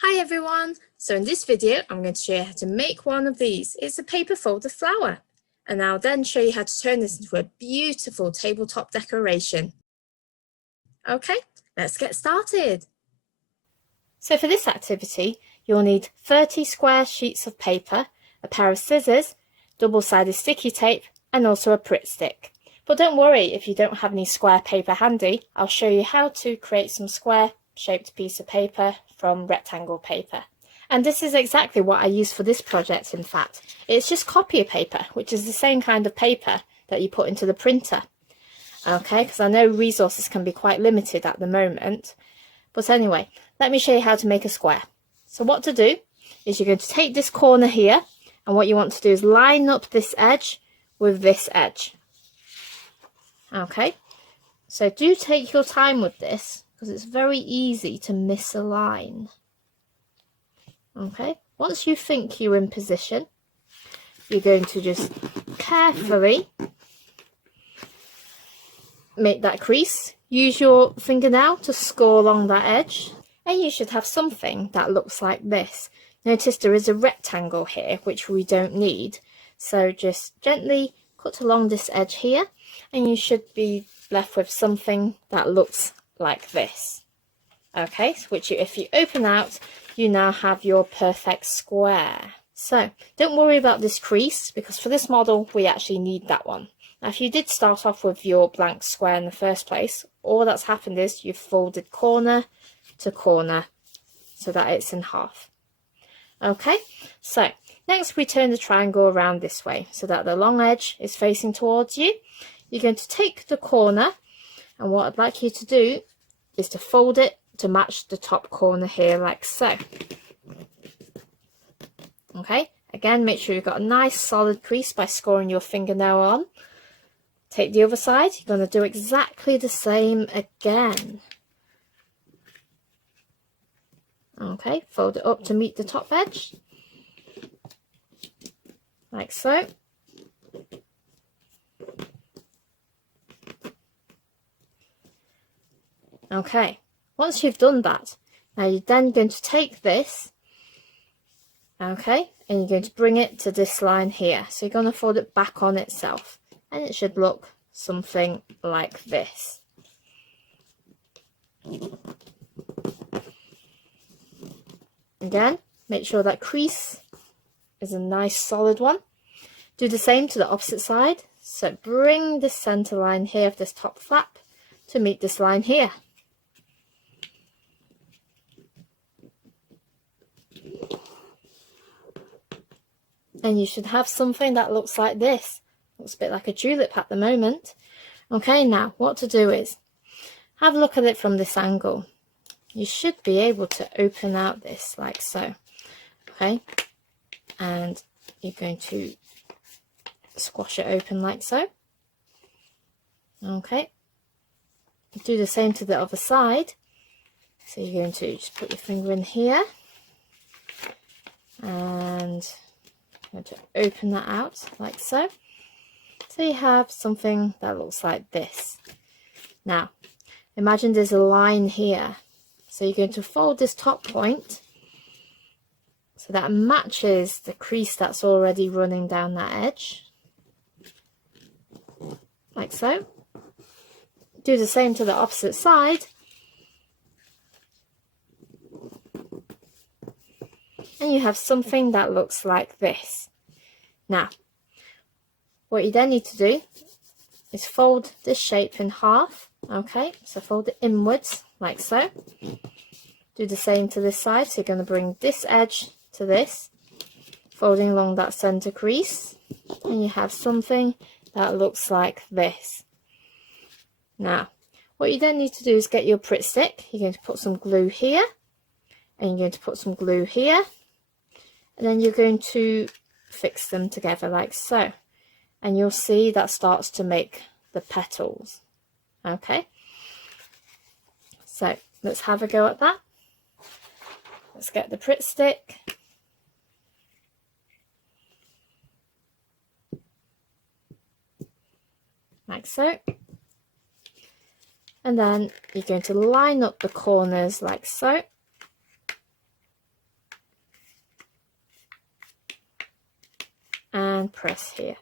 Hi everyone! So in this video I'm going to show you how to make one of these. It's a paper folder flower, and I'll then show you how to turn this into a beautiful tabletop decoration. Okay, let's get started. So for this activity you'll need 30 square sheets of paper, a pair of scissors, double-sided sticky tape and also a Pritt stick. But don't worry if you don't have any square paper handy, I'll show you how to create some square shaped piece of paper from rectangle paper. And this is exactly what I use for this project, in fact. It's just copier paper, which is the same kind of paper that you put into the printer. Okay, because I know resources can be quite limited at the moment. But anyway, let me show you how to make a square. So what to do is you're going to take this corner here, and what you want to do is line up this edge with this edge. Okay, so do take your time with this, because it's very easy to misalign. Okay, once you think you're in position, you're going to just carefully make that crease. Use your fingernail to score along that edge, and you should have something that looks like this. Notice there is a rectangle here, which we don't need, so just gently cut along this edge here, and you should be left with something that looks like this. Okay, which if you open out, you now have your perfect square. So don't worry about this crease, because for this model we actually need that one. Now if you did start off with your blank square in the first place, all that's happened is you've folded corner to corner so that it's in half. Okay, so next we turn the triangle around this way so that the long edge is facing towards you. You're going to take the corner, and what I'd like you to do is to fold it to match the top corner here, like so. Okay, again, make sure you've got a nice solid crease by scoring your fingernail on. Take the other side, you're going to do exactly the same again. Okay, fold it up to meet the top edge, like so. Okay, once you've done that, now you're then going to take this, okay, and you're going to bring it to this line here. So you're going to fold it back on itself, and it should look something like this. Again, make sure that crease is a nice solid one. Do the same to the opposite side. So bring the center line here of this top flap to meet this line here. And you should have something that looks like this. Looks a bit like a tulip at the moment. Okay, now what to do is have a look at it from this angle. You should be able to open out this like so. Okay, and you're going to squash it open like so. Okay, do the same to the other side. So you're going to just put your finger in here and I'm going to open that out like so. So you have something that looks like this. Now imagine there's a line here, so you're going to fold this top point so that matches the crease that's already running down that edge, like so. Do the same to the opposite side, and you have something that looks like this. Now what you then need to do is fold this shape in half. Okay, so fold it inwards like so. Do the same to this side, so you're going to bring this edge to this, folding along that center crease, and you have something that looks like this. Now what you then need to do is get your Pritt stick. You're going to put some glue here, and you're going to put some glue here, and then you're going to fix them together like so, and you'll see that starts to make the petals. Okay, so let's have a go at that. Let's get the Pritt stick. Like so. And then you're going to line up the corners like so. and press here.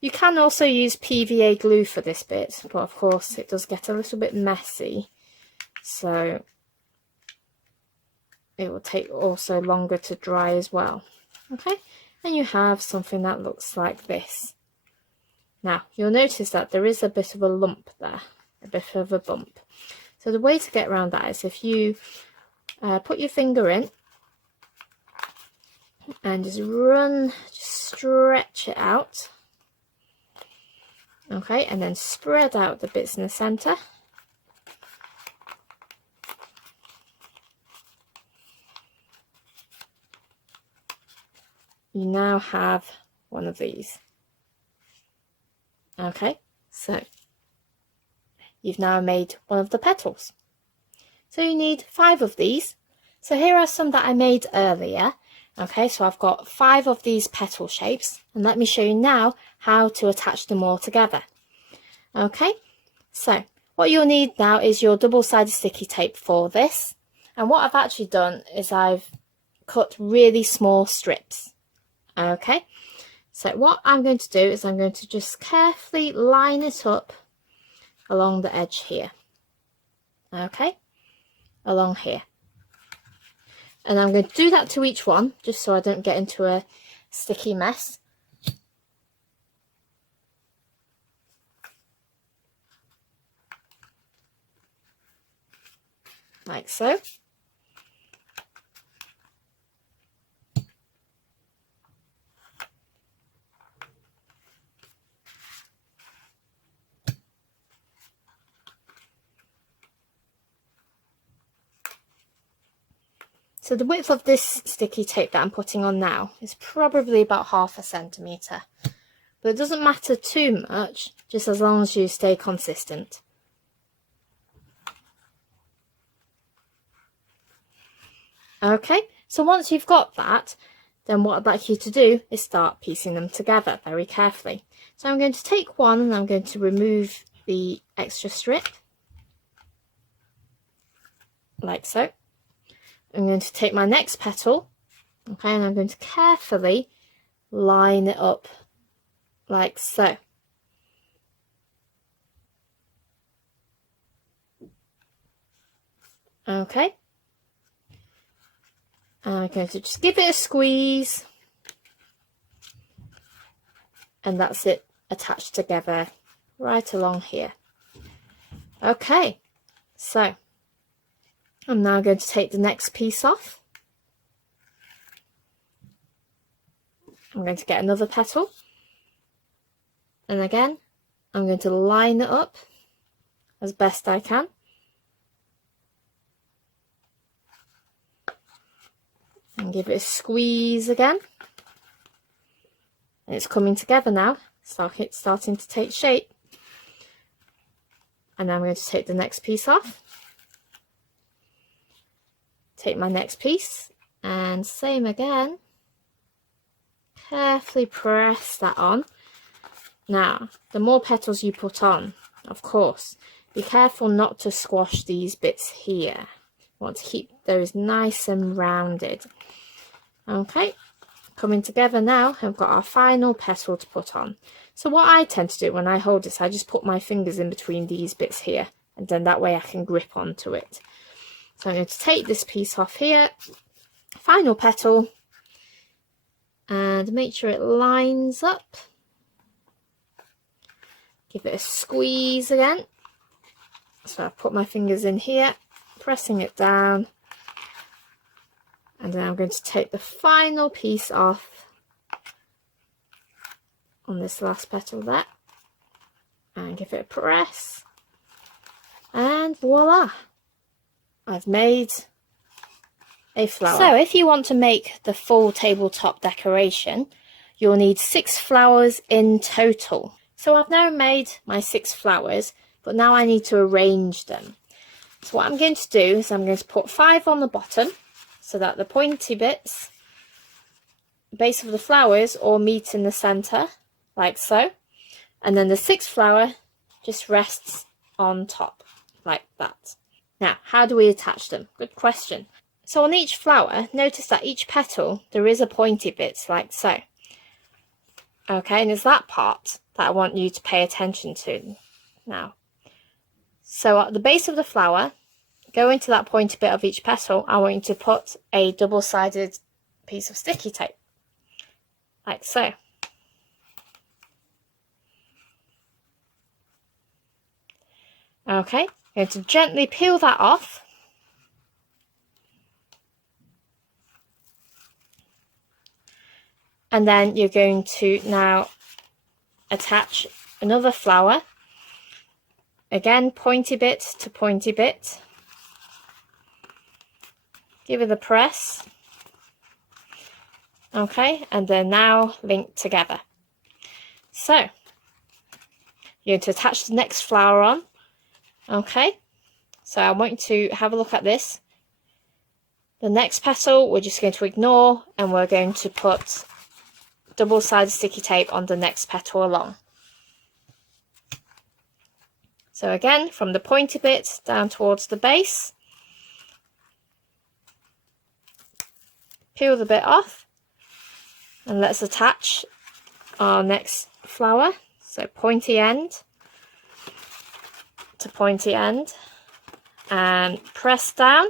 You can also use PVA glue for this bit, but of course it does get a little bit messy, so it will take also longer to dry as well. Okay, and you have something that looks like this. Now you'll notice that there is a bit of a lump there, a bit of a bump. So the way to get around that is if you put your finger in and just stretch it out. Okay, and then spread out the bits in the center. You now have one of these. Okay, so you've now made one of the petals. So you need 5 of these. So here are some that I made earlier. Okay, so I've got 5 of these petal shapes, and let me show you now how to attach them all together. Okay, so what you'll need now is your double-sided sticky tape for this. And what I've actually done is I've cut really small strips. Okay, so what I'm going to do is I'm going to just carefully line it up along the edge here. Okay, along here. And I'm going to do that to each one, just so I don't get into a sticky mess. Like so. So the width of this sticky tape that I'm putting on now is probably about 1/2 centimetre. But it doesn't matter too much, just as long as you stay consistent. Okay, so once you've got that, then what I'd like you to do is start piecing them together very carefully. So I'm going to take one and I'm going to remove the extra strip, like so. I'm going to take my next petal, okay, and I'm going to carefully line it up like so. Okay. And I'm going to just give it a squeeze. And that's it attached together right along here. Okay, so I'm now going to take the next piece off. I'm going to get another petal. And again, I'm going to line it up as best I can. And give it a squeeze again. And it's coming together now. So it's starting to take shape. And now I'm going to take the next piece off. Take my next piece and same again. Carefully press that on. Now, the more petals you put on, of course, be careful not to squash these bits here. You want to keep those nice and rounded. Okay, coming together now, I've got our final petal to put on. So what I tend to do when I hold this, I just put my fingers in between these bits here, and then that way I can grip onto it. So I'm going to take this piece off here, final petal, and make sure it lines up. Give it a squeeze again. So I put my fingers in here, pressing it down. And then I'm going to take the final piece off on this last petal there. And give it a press. And voila! I've made a flower. So if you want to make the full tabletop decoration, you'll need 6 flowers in total. So I've now made my 6 flowers, but now I need to arrange them. So what I'm going to do is I'm going to put 5 on the bottom, so that the pointy bits, the base of the flowers, all meet in the centre, like so. And then the 6th flower just rests on top, like that. Now, how do we attach them? Good question. So on each flower, notice that each petal, there is a pointy bit, like so. Okay, and it's that part that I want you to pay attention to now. So at the base of the flower, go into that pointy bit of each petal. I want you to put a double-sided piece of sticky tape, like so. Okay, you're going to gently peel that off. And then you're going to now attach another flower. Again, pointy bit to pointy bit. Give it a press. Okay, and they're now linked together. So, you're going to attach the next flower on. Okay, so I want you to have a look at this. The next petal we're just going to ignore, and we're going to put double-sided sticky tape on the next petal along. So again, from the pointy bit down towards the base, peel the bit off, and let's attach our next flower. So pointy end to pointy end, and press down.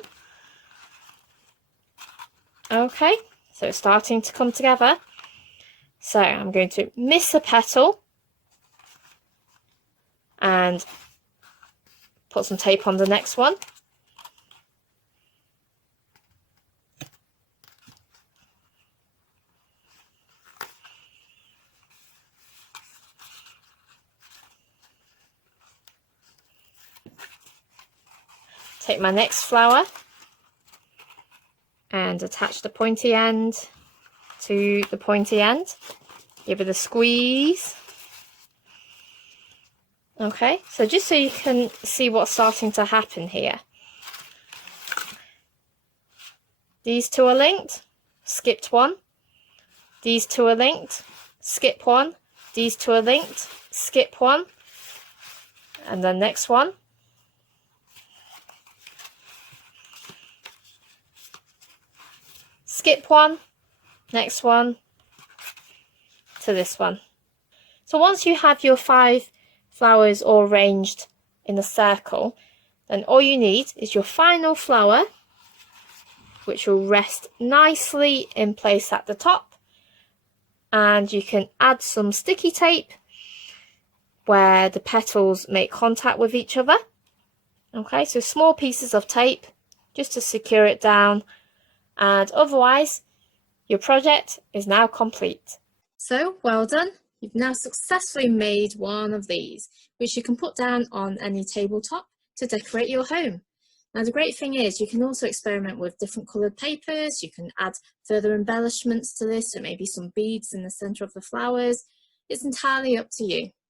Okay, so it's starting to come together. So I'm going to miss a petal and put some tape on the next one. Take my next flower and attach the pointy end to the pointy end. Give it a squeeze. Okay, so just so you can see what's starting to happen here. These two are linked, skipped one. These two are linked, skip one. These two are linked, skip one. And then next one. Skip one, next one, to this one. So once you have your 5 flowers all arranged in a circle, then all you need is your final flower, which will rest nicely in place at the top. And you can add some sticky tape where the petals make contact with each other. Okay, so small pieces of tape just to secure it down. And otherwise, your project is now complete. So, well done. You've now successfully made one of these, which you can put down on any tabletop to decorate your home. Now, the great thing is you can also experiment with different coloured papers. You can add further embellishments to this, so maybe some beads in the centre of the flowers. It's entirely up to you.